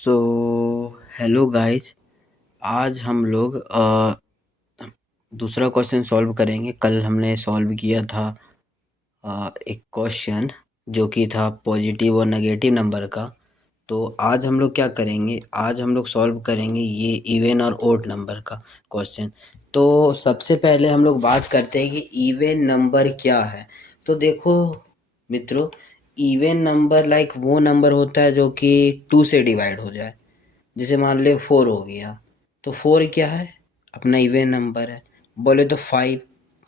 So hello guys. आज हम लोग दूसरा क्वेश्चन सॉल्व करेंगे। कल हमने सॉल्व किया था एक क्वेश्चन जो कि था पॉजिटिव और नेगेटिव नंबर का। तो आज हम लोग क्या करेंगे, आज हम लोग सॉल्व करेंगे ये इवन और ओड नंबर का क्वेश्चन। तो सबसे पहले हम लोग बात करते हैं कि इवन नंबर क्या है। तो देखो मित्रों, इवन नंबर लाइक वो नंबर होता है जो कि टू से डिवाइड हो जाए। जैसे मान लो 4 हो गया, तो 4 क्या है, अपना इवन नंबर है। बोले तो 5,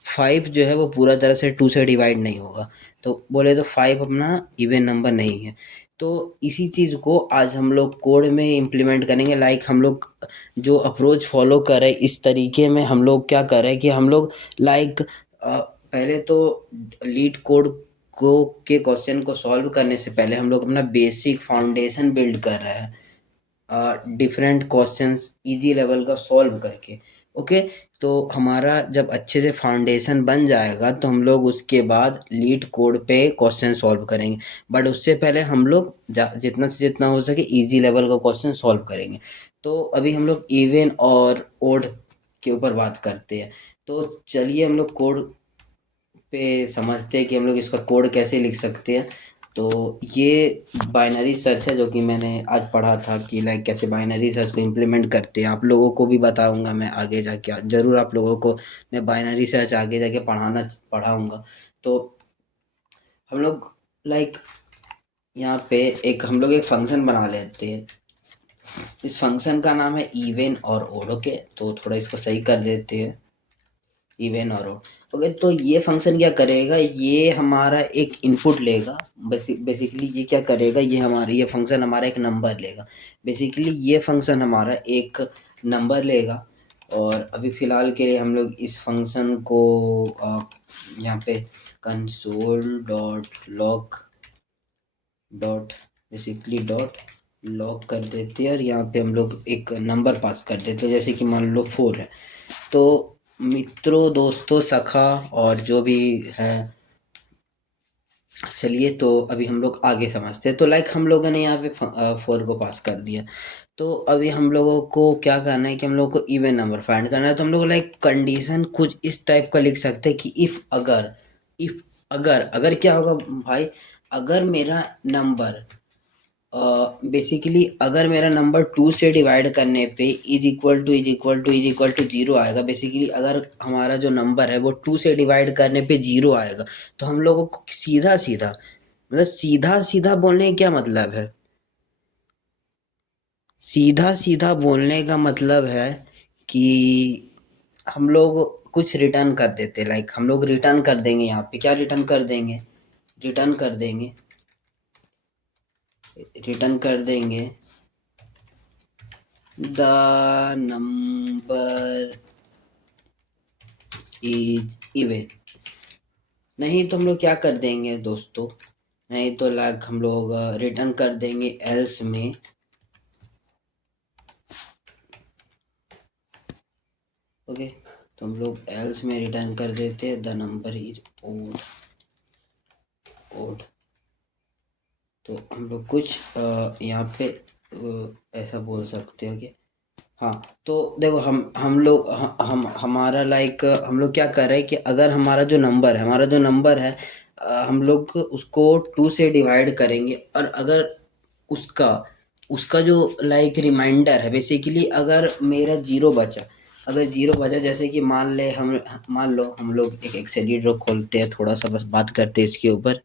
5 जो है वो पूरा तरह से 2 से डिवाइड नहीं होगा। तो बोले तो 5 अपना इवन नंबर नहीं है। तो इसी चीज़ को आज हम लोग कोड में इम्प्लीमेंट करेंगे। लाइक हम लोग जो अप्रोच फॉलो करें, इस तरीके में हम लोग क्या करें कि हम लोग लाइक पहले तो लीड कोड को के क्वेश्चन को सॉल्व करने से पहले हम लोग अपना बेसिक फाउंडेशन बिल्ड कर रहे हैं डिफरेंट क्वेश्चंस इजी लेवल का सॉल्व करके। ओके, तो हमारा जब अच्छे से फाउंडेशन बन जाएगा तो हम लोग उसके बाद लीड कोड पे क्वेश्चन सॉल्व करेंगे। बट उससे पहले हम लोग जितना से जितना हो सके इजी लेवल का क्वेश्चन सॉल्व करेंगे। तो अभी हम लोग इवन और ओड के ऊपर बात करते हैं। तो चलिए हम लोग कोड पे समझते हैं कि हम लोग इसका कोड कैसे लिख सकते हैं। तो ये बाइनरी सर्च है जो कि मैंने आज पढ़ा था कि लाइक कैसे बाइनरी सर्च को इम्प्लीमेंट करते हैं। आप लोगों को भी बताऊंगा मैं आगे जाके, ज़रूर आप लोगों को मैं बाइनरी सर्च आगे जाके पढ़ाऊंगा। तो हम लोग लाइक यहाँ पे एक हम लोग एक फंक्शन बना लेते हैं। इस फंक्शन का नाम है इवन और ओड। ओके, तो थोड़ा इसको सही कर देते हैं, इवन और ओड। ओके, तो ये फंक्शन क्या करेगा, ये हमारा एक इनपुट लेगा। बेसिकली ये क्या करेगा, ये फंक्शन हमारा एक नंबर लेगा। बेसिकली ये फंक्शन हमारा एक नंबर लेगा। और अभी फ़िलहाल के लिए हम लोग इस फंक्शन को यहाँ पे console dot log dot basically dot log कर देते हैं। और यहाँ पे हम लोग एक नंबर पास कर देते हैं, जैसे कि मान लो 4 है। तो मित्रों, दोस्तों, सखा और जो भी है, चलिए तो अभी हम लोग आगे समझते हैं। तो लाइक हम लोगों ने यहाँ पे 4 को पास कर दिया। तो अभी हम लोगों को क्या करना है कि हम लोगों को इवन नंबर फाइंड करना है। तो हम लोग लाइक कंडीशन कुछ इस टाइप का लिख सकते हैं कि इफ अगर अगर क्या होगा भाई, अगर मेरा नंबर बेसिकली अगर मेरा नंबर 2 से डिवाइड करने पे इज इक्वल टू जीरो आएगा। बेसिकली अगर हमारा जो नंबर है वो 2 से डिवाइड करने पे जीरो आएगा, तो हम लोगों को सीधा सीधा, मतलब सीधा सीधा बोलने का क्या मतलब है, सीधा सीधा बोलने का मतलब है कि हम लोग कुछ रिटर्न कर देते। लाइक हम लोग रिटर्न कर देंगे। यहाँ पे क्या रिटर्न कर देंगे, रिटर्न कर देंगे रिटर्न कर देंगे द नंबर इज इवन। नहीं तो हम लोग क्या कर देंगे दोस्तों, नहीं तो लाइक हम लोग रिटर्न कर देंगे एल्स में। ओके, तो हम लोग एल्स में रिटर्न कर देते हैं the number is odd odd. तो हम लोग कुछ यहाँ पे ऐसा बोल सकते हो कि हाँ। तो देखो हम हमारा लाइक हम लोग क्या कर रहे हैं कि अगर हमारा जो नंबर है हम लोग उसको 2 से डिवाइड करेंगे। और अगर उसका उसका जो लाइक रिमाइंडर है, बेसिकली अगर मेरा जीरो बचा, अगर जीरो बचा, जैसे कि मान लो हम लोग एक एक्सेलेटर खोलते हैं, थोड़ा सा बस बात करते हैं इसके ऊपर।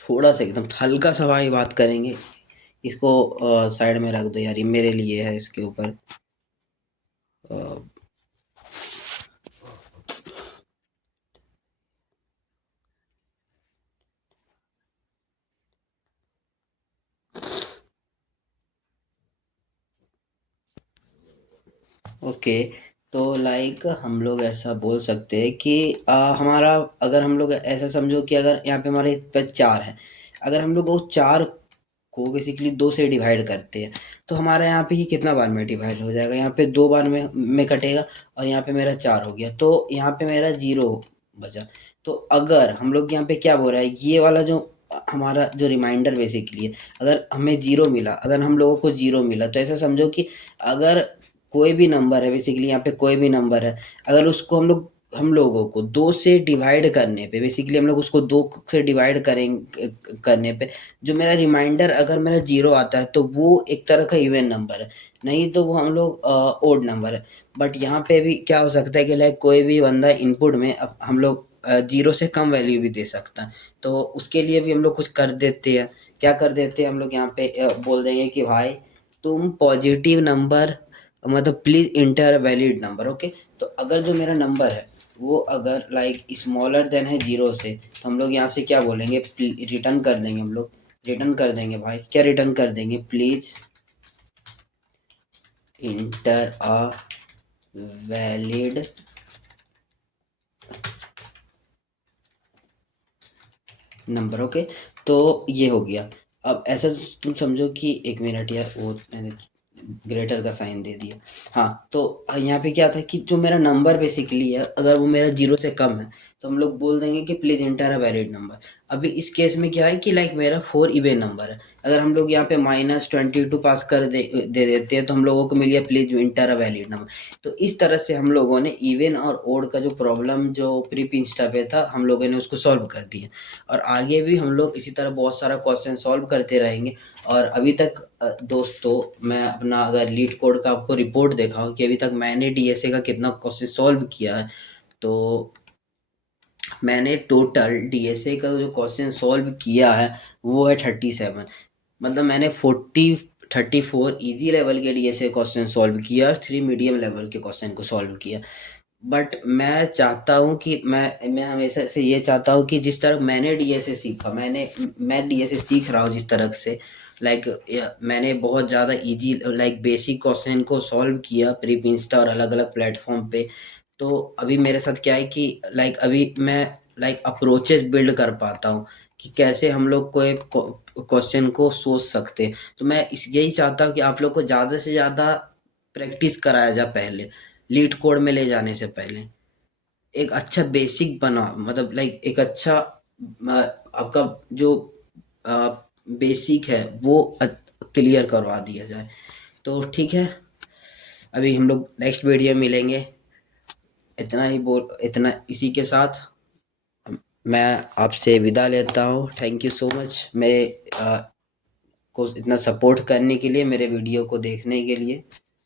थोड़ा सा एकदम हल्का सा भाई बात करेंगे। इसको साइड में रख दो यार, ये मेरे लिए है। इसके ऊपर ओके, तो लाइक हम लोग ऐसा बोल सकते हैं कि हमारा, अगर हम लोग ऐसा समझो कि अगर यहाँ पे हमारे पे 4 है, अगर हम लोग वो 4 को बेसिकली 2 से डिवाइड करते हैं, तो हमारा यहाँ पे ही कितना बार में डिवाइड हो जाएगा, यहाँ पे 2 बार में कटेगा। और यहाँ पे मेरा 4 हो गया, तो यहाँ पे मेरा जीरो बचा। तो अगर हम लोग यहाँ पे क्या बोल रहा है, ये वाला जो हमारा जो रिमाइंडर बेसिकली है, अगर हमें ज़ीरो मिला, अगर हम लोगों को ज़ीरो मिला तो ऐसा समझो कि अगर कोई भी नंबर है, बेसिकली यहाँ पे कोई भी नंबर है, अगर उसको हम लोगों को दो से डिवाइड करने पे, बेसिकली हम लोग उसको दो से डिवाइड करेंगे, करने पे जो मेरा रिमाइंडर अगर मेरा ज़ीरो आता है तो वो एक तरह का इवन नंबर है, नहीं तो वो हम लोग ओड नंबर है। बट यहाँ पे भी क्या हो सकता है कि लाइक कोई भी बंदा इनपुट में हम लोग ज़ीरो से कम वैल्यू भी दे सकता है, तो उसके लिए भी हम लोग कुछ कर देते हैं। क्या कर देते हैं हम लोग यहाँ पे बोल देंगे कि भाई तुम पॉजिटिव नंबर, मतलब please inter valid number. Okay, तो अगर जो मेरा नंबर है वो अगर लाइक स्मॉलर देन है ज़ीरो से, तो हम लोग यहाँ से क्या बोलेंगे, रिटर्न कर देंगे, हम लोग रिटर्न कर देंगे भाई, क्या रिटर्न कर देंगे, please inter a valid number. Okay, तो ये हो गया। अब ऐसा तुम समझो कि एक मिनट यार, वो मैंने ग्रेटर का साइन दे दिया। हाँ, तो यहाँ पे क्या था कि जो मेरा नंबर बेसिकली है, अगर वो मेरा जीरो से कम है तो हम लोग बोल देंगे कि please inter a valid number. अभी इस केस में क्या है कि लाइक मेरा फोर इवन नंबर है, अगर हम लोग यहाँ पे -22 पास कर दे देते हैं तो हम लोगों को मिल गया please inter a valid number. तो इस तरह से हम लोगों ने इवन और ओड का जो प्रॉब्लम जो प्री इंस्टा पे था, हम लोगों ने उसको सॉल्व कर दिया। और आगे भी हम लोग इसी तरह बहुत सारा क्वेश्चन सॉल्व करते रहेंगे। और अभी तक दोस्तों, मैं अपना अगर लीड कोड का आपको रिपोर्ट दिखाऊं कि अभी तक मैंने डीएसए का कितना क्वेश्चन सॉल्व किया है, तो मैंने टोटल डीएसए का जो क्वेश्चन सॉल्व किया है वो है 37। मतलब मैंने 34 इजी लेवल के डीएसए क्वेश्चन सॉल्व किया और 3 मीडियम लेवल के क्वेश्चन को सॉल्व किया। बट मैं चाहता हूँ कि मैं हमेशा से ये चाहता हूँ कि जिस तरह मैंने डीएसए सीखा, मैं डीएसए सीख रहा हूँ जिस तरह से, लाइक मैंने बहुत ज़्यादा इजी लाइक बेसिक क्वेश्चन को सॉल्व किया प्री इंस्टा और अलग अलग प्लेटफॉर्म पे। तो अभी मेरे साथ क्या है कि लाइक अभी मैं लाइक अप्रोचेस बिल्ड कर पाता हूँ कि कैसे हम लोग को एक क्वेश्चन को सोच सकते हैं। तो मैं यही चाहता हूँ कि आप लोग को ज़्यादा से ज़्यादा प्रैक्टिस कराया जाए, पहले लीड कोड में ले जाने से पहले एक अच्छा बेसिक बना, मतलब लाइक एक अच्छा आपका जो बेसिक है वो क्लियर करवा दिया जाए। तो ठीक है, अभी हम लोग नेक्स्ट वीडियो में मिलेंगे। इतना इसी के साथ मैं आपसे विदा लेता हूँ। थैंक यू सो मच मेरे को इतना सपोर्ट करने के लिए, मेरे वीडियो को देखने के लिए।